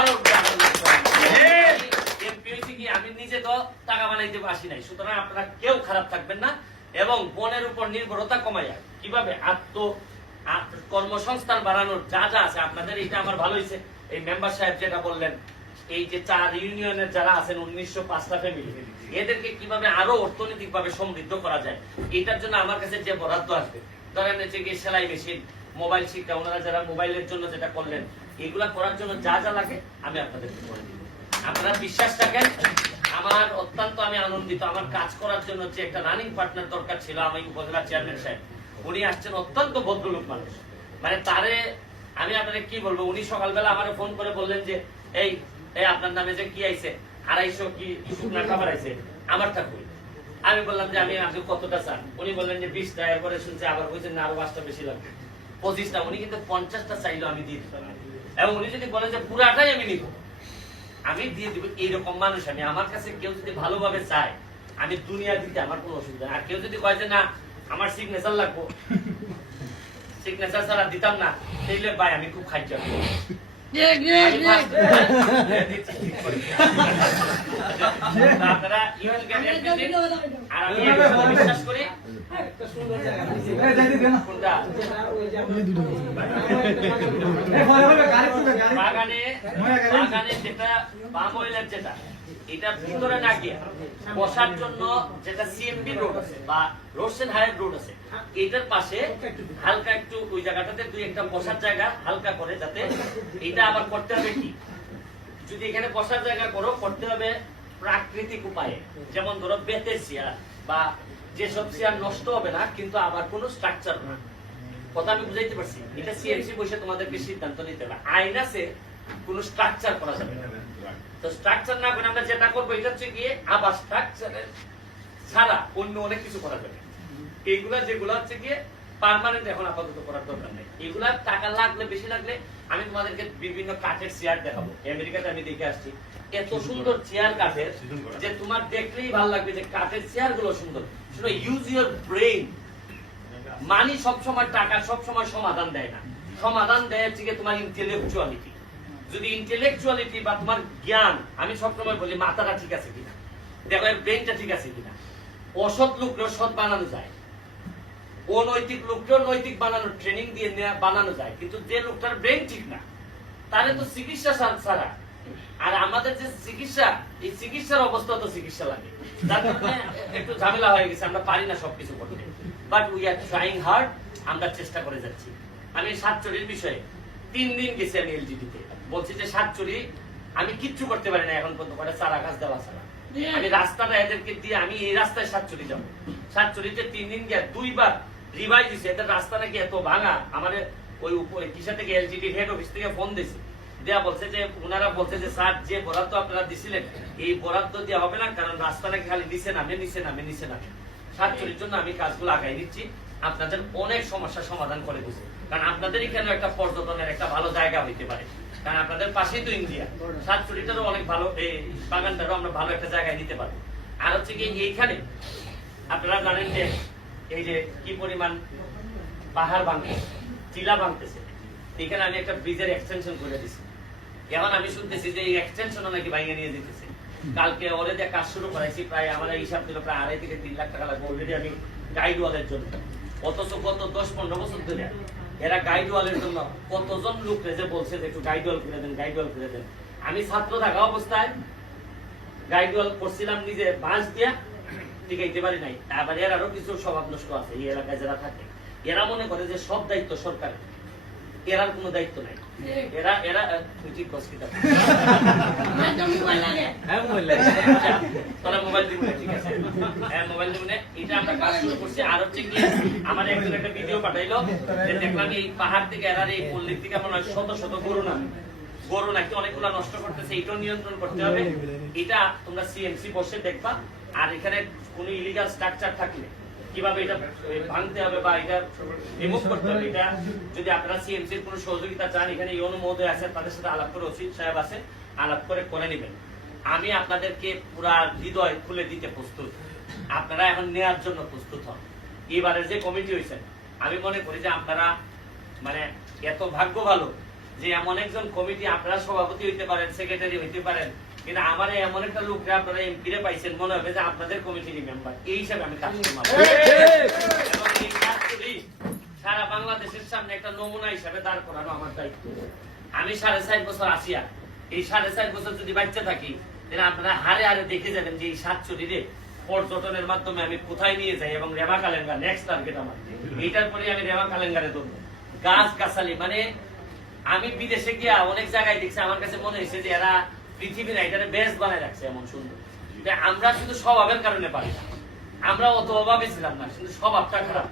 আরো এমপিওসি কি আমি নিজে তো টাকা বানাইতে আসি নাই, সুতরাং আপনারা কেউ খারাপ থাকবেন না এবং বনের উপর নির্ভরতা কমাইয়া কিভাবে কর্মসংস্থান বাড়ানোর যা যা আছে আপনাদের, এটা আমার ভালো হয়েছে। এই মেম্বার সাহেব যেটা বললেন, এই যে 4 ইউনিয়নের যারা আছেন 1905টা ফ্যামিলি, এদেরকে কিভাবে আরো অর্থনৈতিক ভাবে সমৃদ্ধ করা যায়, এটার জন্য আমার কাছে যে বরাদ্দ আসবে, ধরেন হচ্ছে কি সেলাই মেশিন, মোবাইল শিক্ষা, ওনারা যারা মোবাইলের জন্য যেটা করলেন, এগুলা করার জন্য যা যা লাগে আমি আপনাদেরকে করে দিব। আপনারা বিশ্বাস রাখেন, আমার অত্যন্ত আমি আনন্দিত। আমার কাজ করার জন্য যে একটা রানিং পার্টনার দরকার ছিল, আমি উপজেলা চেয়ারম্যান সাহেব, উনি আসছেন অত্যন্ত ভদ্রলোক মানুষ। মানে তারে আমি আপনাদের কি বলবো, উনি সকালবেলা আমার ফোন করে বললেন যে এই আপনার নামে যে কি আইছে 250 কি শুকনা খাবার আইছে, আমার থাকুই। আমি বললাম যে আমি আজকে কতটা চান, উনি বললেন যে 20টা। এরপরে শুনছে আবার বলছেন না আরো 5টা বেশি লাগবে, 25টা। উনি কিন্তু 50টা চাইলো আমি দিয়ে দিতাম, এবং উনি যদি বলেন যে পুরাটাই আমি নিব, আমি দিয়ে দিব। এইরকম মানুষ আমি। আমার কাছে কেউ যদি ভালোভাবে চায়, আমি দুনিয়া দিতে আমার কোনো অসুবিধা। আর কেউ যদি কয় যে না আমার সিগনেচার লাগবো, সিগনেচার ছাড়া দিতাম না, তাইলে ভাই আমি খুব খাইছি। আপনারা আর আমি বিশ্বাস করি বাগানে যেটা পাম অয়েলের যেটা, এটা ভিতরে না গিয়ে বসার জন্য যেটা সিএমবি রোড আছে বা রোডস এন্ড হাইওয়ে রোড আছে, এটার পাশে হালকা একটু ওই জায়গাটাতে 2-1টা বসার জায়গা হালকা করে, যাতে এটা আবার করতে হবে কি, যদি এখানে বসার জায়গা করো, করতে হবে প্রাকৃতিক উপায়ে। যেমন ধরো বেতের চেয়ার বা যেসব চেয়ার নষ্ট হবে না কিন্তু আবার কোনো স্ট্রাকচার না। কথা আমি বুঝাইতে পারছি? এটা সিএমসি বসে তোমাদেরকে সিদ্ধান্ত নিতে হবে। আইন আছে, কোনো স্ট্রাকচার করা যাবে না। তো স্ট্রাকচার না করে আমরা যেটা করবো, এটা হচ্ছে গিয়ে আবার স্ট্রাকচারের ছাড়া অন্য অনেক কিছু করা যাবে। এইগুলা যেগুলো হচ্ছে গিয়ে পার্মানেন্ট এখন আপাতত করার দরকার নেই। এগুলা টাকা লাগলে বেশি লাগলে আমি তোমাদেরকে বিভিন্ন কাঠের চেয়ার দেখাবো। আমেরিকাতে আমি দেখে আসছি, এত সুন্দর চেয়ার কাঠের যে তোমার দেখলেই ভালো লাগবে যে কাঠের চেয়ার গুলো সুন্দর। শুনো, ইউজ ইউর ব্রেইন। মানি সবসময়, টাকা সবসময় সমাধান দেয় না। সমাধান দেয় হচ্ছে গিয়ে তোমার ইন্টেলেকচুয়ালিটি। যদি ইন্টেলেকচুয়ালিটি বা তোমার জ্ঞান, আমি সবসময় বলি মাথাটা ঠিক আছে কিনা, দেখো এর ব্রেইনটা ঠিক আছে কিনা। অসৎ লোককেও সৎ বানানো যায়, অনৈতিক লোককেও নৈতিক বানানোর ট্রেনিং দিয়ে বানানো যায়, কিন্তু যে লোকটার ব্রেন ঠিক না তাহলে তো চিকিৎসা ছাড়া। আর আমাদের যে চিকিৎসা, এই চিকিৎসার অবস্থা তো চিকিৎসা লাগে, যার কারণে একটু ঝামেলা হয়ে গেছে, আমরা পারি না সবকিছু করতে। But we are trying hard, আমরা চেষ্টা করে যাচ্ছি। আমি সাতচুরির বিষয়ে 3 দিন গেছি আমি এলজিডিতে, বলছি যে সাতচুরি আমি কিচ্ছু করতে পারি না এখন পর্যন্ত, করে চারা গাছ দেওয়া ছাড়া। আমি রাস্তাটা এদেরকে দিয়ে আমি এই রাস্তায় সাতচুরি যাবো। সাতচুরিতে 3 দিন গিয়ে 2 বার রিভাইজ দিছে, এদের রাস্তা নাকি এত ভাঙা। আমাদের ওই উপরে কিসা থেকে এলজিডি হেড অফিস থেকে ফোন দিয়েছে, দেয়া বলছে যে ওনারা বলছে যে স্যার যে বরাদ্দ আপনারা দিছিলেন এই বরাদ্দ দেওয়া হবে না, কারণ রাস্তা নাকি খালি নিচে নামে নিচে নামে নিচে নামে। সাতচুরির জন্য আমি কাজগুলো আগাই দিচ্ছি, আপনাদের অনেক সমস্যার সমাধান করে দিচ্ছি। কারণ আপনাদের এখানে একটা পর্যটনের একটা ভালো জায়গা হইতে পারে, কারণ আপনাদের পাশেই তো ইন্ডিয়া। সাতচুরিটারও অনেক ভালো, এই বাগানটারও আমরা ভালো একটা জায়গায় নিতে পারবো। আর হচ্ছে কি এইখানে আপনারা জানেন যে এই যে কি পরিমাণ পাহাড় ভাঙতেছে, টিলা ভাঙতেছে, এখানে আমি একটা ব্রিজের এক্সটেনশন করে দিচ্ছি। এখন আমি শুনতেছি যে এই এক্সটেনশনও নাকি ভাঙিয়ে নিয়ে যেতেছে। কালকে অলরেডি কাজ শুরু করাইছি, প্রায় আমার হিসাব ছিল প্রায় 2.5 থেকে 3 লাখ টাকা লাগবে অলরেডি আমি গাইড ওয়ালের জন্য। অথচ গত 10-15 বছর ধরে এরা গাইড ওয়ালের জন্য কতজন লোক যে বলছে যে একটু গাইড ওয়াল করে দেন, গাইড ওয়াল করে দেন। আমি ছাত্র থাকা অবস্থায় গাইড ওয়াল করছিলাম নিজে বাঁশ দিয়া, টিকাইতে পারি নাই। আবার এর আরো কিছু স্বভাব নষ্ট আছে এই এলাকায় যারা থাকে, এরা মনে করে যে সব দায়িত্ব সরকার, এরার কোনো দায়িত্ব নাই। এরা এরা ঠিক তোরা মোবাইল দিব না, ঠিক আছে? হ্যাঁ মোবাইল দিব না, এটা আমরা কাজ শুরু করছি। আর হচ্ছে কি আমার একজন একটা ভিডিও পাঠাইলো যে দেখলাম এই পাহাড় থেকে এরা এই পল্লীর থেকে মনে হয় শত শত গরু নাকি অনেকগুলো নষ্ট করতেছে, এটাও নিয়ন্ত্রণ করতে হবে। এটা তোমরা সিএমসি বসে দেখবা। আর এখানে কোন ইলিগাল স্ট্রাকচার থাকলে কিভাবে এটা ভাঙতে হবে বা এটা রিমুভ করতে হবে, এটা যদি আপনারা সিএমসি এর কোনো সহযোগিতা চান, এখানে ইউনো মহোদয় আছে, তাদের সাথে আলাপ করে, ওসি সাহেব আছে, আলাপ করে নেবেন। আমি আপনাদেরকে পুরা হৃদয় খুলে দিতে প্রস্তুত, আপনারা এখন নেওয়ার জন্য প্রস্তুত হন। এবারে যে কমিটি হয়েছে, আমি মনে করি যে আপনারা মানে এত ভাগ্য ভালো যে এমন একজন কমিটি, আপনারা সভাপতি হইতে পারেন, সেক্রেটারি হইতে পারেন, কিন্তু আমার এমন একটা লোককে আপনারা এমপি রে পাইছেন, মনে হবে যে আপনাদের কমিটির মেম্বার। এই হিসাবে আমি কাজ করলাম। এবং এই কাজগুলি সারা বাংলাদেশের সামনে একটা নমুনা হিসাবে দাঁড় করানো আমার দায়িত্ব। আমি 4.5 বছর আসিয়া, এই 4.5 বছর যদি বাচ্চা থাকি, তাহলে আপনারা হারে হারে দেখে যাবেন যে এই সাতচল্লিশে পর্যটনের মাধ্যমে আমি কোথায় নিয়ে যাই। এবং রেমা কালেঙ্গা নেক্সট টার্গেট আমার। এইটার পরে আমি রেমা কালেঙ্গারে ধরবো। গাছ গাছালি মানে আমি বিদেশে গিয়া অনেক জায়গায় দেখছি, আমার কাছে মনে হয়েছে যে এরা পৃথিবীর এটারে বেস্ট বানায় রাখছে, এমন সুন্দর। আমরা শুধু স্বভাবের কারণে পারি না, আমরা অত অভাবে ছিলাম না, কিন্তু স্বভাবটা খারাপ।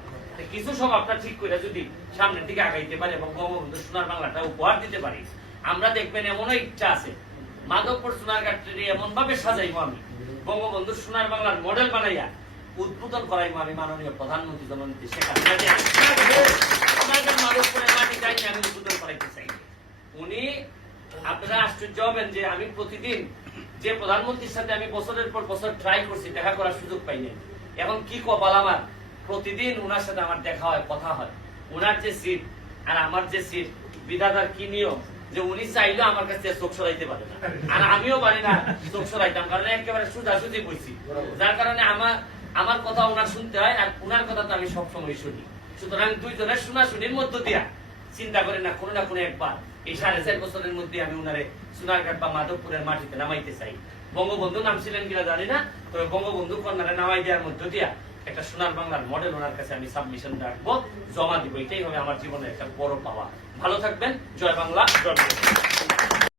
কিছু স্বভাবটা ঠিক করে যদি সামনের দিকে আগাইতে পারে এবং বঙ্গবন্ধু সোনার বাংলাটা উপহার দিতে পারি, আমরা দেখবেন এমনও ইচ্ছা আছে মাধবপুর সোনারঘাটটি এমন ভাবে সাজাইবো আমি, বঙ্গবন্ধু সোনার বাংলার মডেল বানাইয়া উদ্বোধন করাইবো আমি মাননীয় প্রধানমন্ত্রী জননেত্রী শেখ হাসিনা। মাধবপুরের মাটি চাই আমি উদ্বোধন করাইতে চাই। উনি, আপনারা আশ্চর্য হবেন যে আমি প্রতিদিন যে প্রধানমন্ত্রীর সাথে আমি বছরের পর বছর ট্রাই করছি, দেখা করার সুযোগ পাইনি। এখন কি কপাল আমার, প্রতিদিন উনার সাথে আমার দেখা হয়, কথা হয়। উনার যে সিট আর আমার যে সিট, বিধাতার কি নিয়ম যে উনি চাইলেও আমার কাছে চোখ সরাইতে পারে না, আর আমিও পারি না চোখ সরাইতাম, কারণ একেবারে সোজাসুজি বইছি। যার কারণে আমার কথা ওনার শুনতে হয়, আর উনার কথা তো আমি সবসময় শুনি। সুতরাং দুইজনের শোনাশুনির মধ্য দিয়া চিন্তা করেন না কোনো একবার এই 4.5 বছরের মধ্যে আমি উনারে সোনারঘাট বা মাধবপুরের মাটিতে নামাইতে চাই। বঙ্গবন্ধু নাম ছিলেন কিনা জানি না, তবে বঙ্গবন্ধু কন্যারে নামাই দেওয়ার মধ্য দিয়া একটা সোনার বাংলার মডেল ওনার কাছে আমি সাবমিশন রাখবো, জমা দিব। এটাই হবে আমার জীবনের একটা বড় পাওয়া। ভালো থাকবেন। জয় বাংলা, জয় বাংলা।